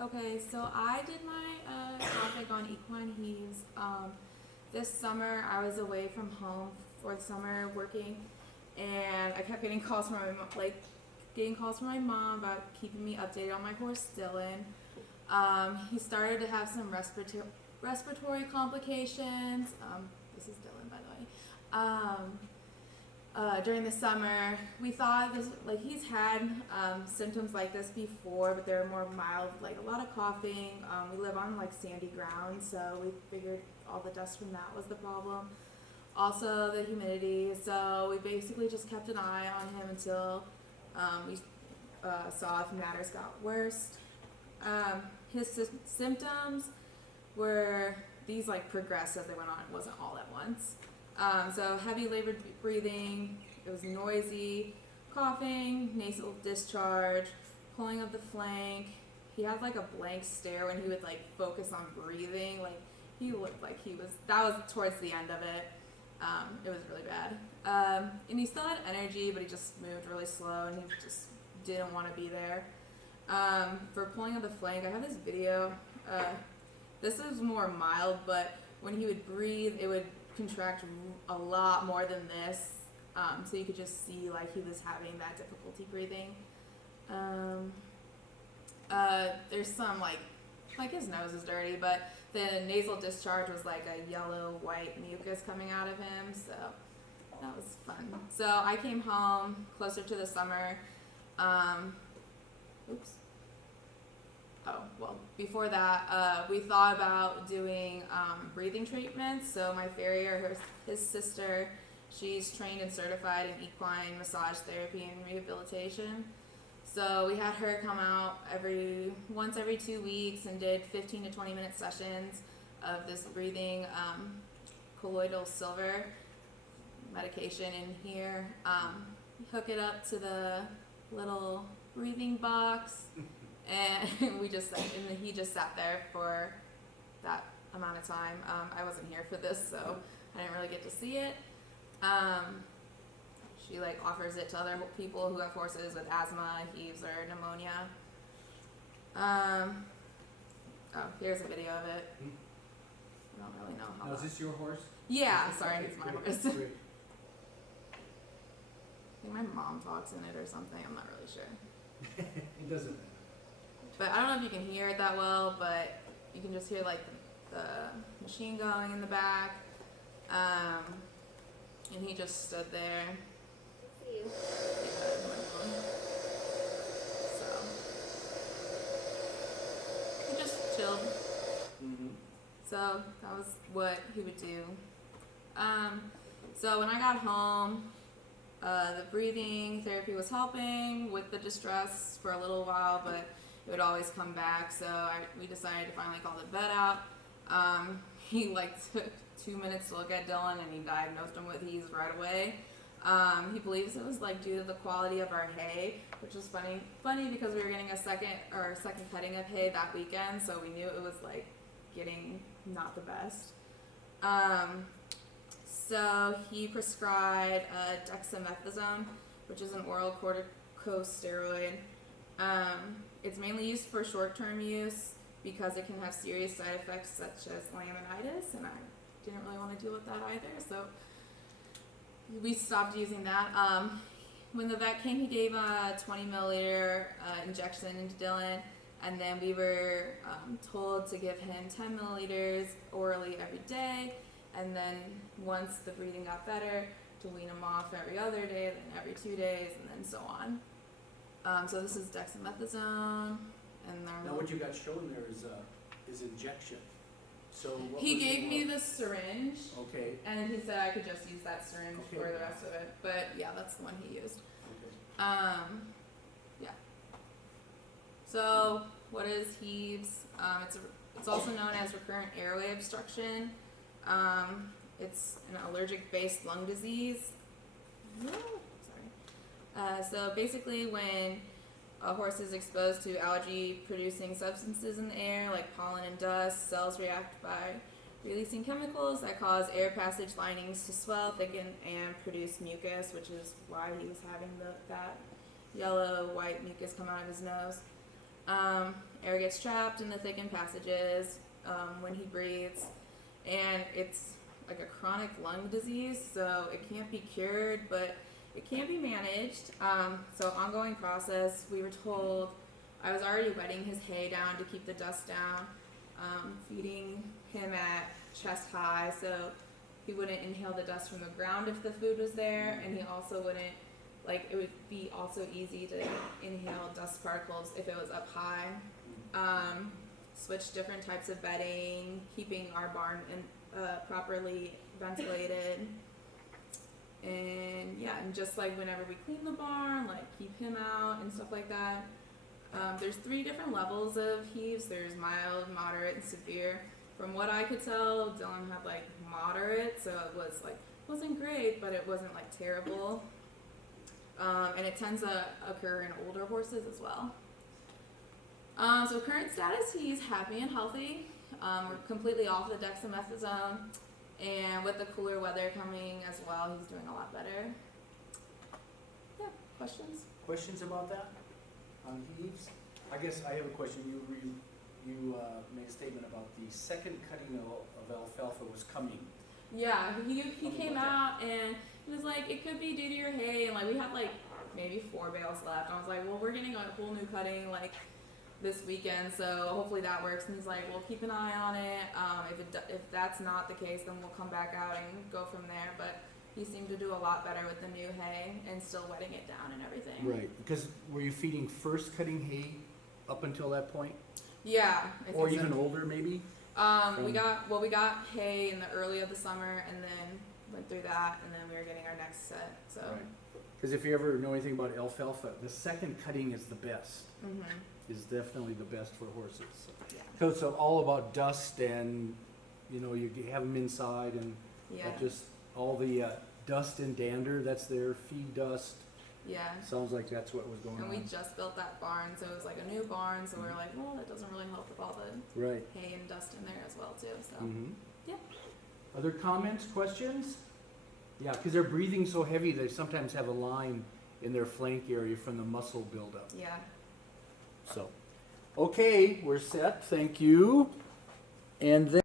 Okay, so I did my topic on equine heaves. This summer I was away from home for the summer working, and I kept getting calls from getting calls from my mom about keeping me updated on my horse Dylan. He started to have some respiratory complications. This is Dylan, by the way. During the summer, we thought he's had symptoms like this before, but they're more mild, like a lot of coughing. We live on like sandy ground, so we figured all the dust from that was the problem. Also, the humidity. So we basically just kept an eye on him until we saw if matters got worse. His symptoms were these progressed as they went on. It wasn't all at once. So heavy labored breathing, it was noisy, coughing, nasal discharge, pulling of the flank. He had a blank stare when he would focus on breathing. He looked like that was towards the end of it. It was really bad. And he still had energy, but he just moved really slow and he just didn't want to be there. For pulling of the flank, I have this video. This is more mild, but when he would breathe, it would contract a lot more than this, so you could just see he was having that difficulty breathing. There's some his nose is dirty, but the nasal discharge was a yellow white mucus coming out of him, so that was fun. So I came home closer to the summer. Before that, we thought about doing breathing treatments. So my farrier, his sister, she's trained and certified in equine massage therapy and rehabilitation. So we had her come out once every 2 weeks and did 15 to 20 minute sessions of this breathing colloidal silver medication in here. Hook it up to the little breathing box. And he just sat there for that amount of time. I wasn't here for this, so I didn't really get to see it. She offers it to other people who have horses with asthma, heaves, or pneumonia. Here's a video of it. I don't really know how. Now, is this your horse? Yeah, sorry, it's my horse. Great. I think my mom talks in it or something. I'm not really sure. It doesn't matter. But I don't know if you can hear it that well, but you can just hear the machine going in the back. And he just stood there. So he just chilled. Mm-hmm. So that was what he would do. So when I got home, the breathing therapy was helping with the distress for a little while, but it would always come back. So we decided to finally call the vet out. He took 2 minutes to look at Dylan, and he diagnosed him with Heaves right away. He believes it was due to the quality of our hay, which was funny because we were getting a second cutting of hay that weekend, so we knew it was getting not the best. So he prescribed dexamethasone, which is an oral corticosteroid. It's mainly used for short-term use because it can have serious side effects such as laminitis, and I didn't really want to deal with that either, so we stopped using that. When the vet came, he gave a 20 milliliter injection into Dylan, and then we were told to give him 10 milliliters orally every day, and then once the breathing got better, to wean him off every other day, then every 2 days, and then so on. So this is dexamethasone, and Now, what you got shown there is injection. So what he was gave it me for? the syringe, Okay. and he said I could just use that syringe Okay. for the rest of it. But yeah, that's the one he used. Okay. Yeah. So what is Heaves? It's also known as recurrent airway obstruction. It's an allergic-based lung disease. So basically, when a horse is exposed to allergy-producing substances in the air, like pollen and dust, cells react by releasing chemicals that cause air passage linings to swell, thicken, and produce mucus, which is why he was having that yellow-white mucus come out of his nose. Air gets trapped in the thickened passages when he breathes, and it's like a chronic lung disease, so it can't be cured, but it can be managed. So ongoing process. We were told I was already wetting his hay down to keep the dust down, feeding him at chest high so he wouldn't inhale the dust from the ground if the food was there, and he also wouldn't, like, it would be also easy to inhale dust particles if it was up high. Switch different types of bedding, keeping our barn properly ventilated. And yeah, and just like whenever we clean the barn, like keep him out and stuff like that. There's 3 different levels of heaves. There's mild, moderate, and severe. From what I could tell, Dylan had like moderate, so it was like, wasn't great, but it wasn't like terrible. And it tends to occur in older horses as well. So current status, he's happy and healthy. We're completely off the dexamethasone, and with the cooler weather coming as well, he's doing a lot better. Yeah, questions? Questions about that on Heaves? I guess I have a question. You made a statement about the second cutting of alfalfa was coming. Yeah, he came out and he was like, it could be due to your hay, and like we had like maybe 4 bales left. I was like, well, we're getting a whole new cutting like this weekend, so hopefully that works. And he's like, well, keep an eye on it. If that's not the case, then we'll come back out and go from there. But he seemed to do a lot better with the new hay and still wetting it down and everything. Right, because were you feeding first cutting hay up until that point? Yeah. I Or think even so. older maybe? We got hay in the early of the summer, and then went through that, and then we were getting our next set. So. Because if you ever know anything about alfalfa, the second cutting is the best. Mhm. Is definitely the best for horses. Yeah. So it's all about dust, and you know, you have them inside, and Yeah. just all the dust and dander that's there, feed dust. Yeah. Sounds like that's what was going And on. we just built that barn, so it was like a new barn. So we were like, well, that doesn't really help with all the Right. hay and dust in there as well too. So. Mm-hmm. Yeah. Other comments, questions? Yeah, because they're breathing so heavy, they sometimes have a line in their flank area from the muscle buildup. Yeah. So, okay, we're set. Thank you. And then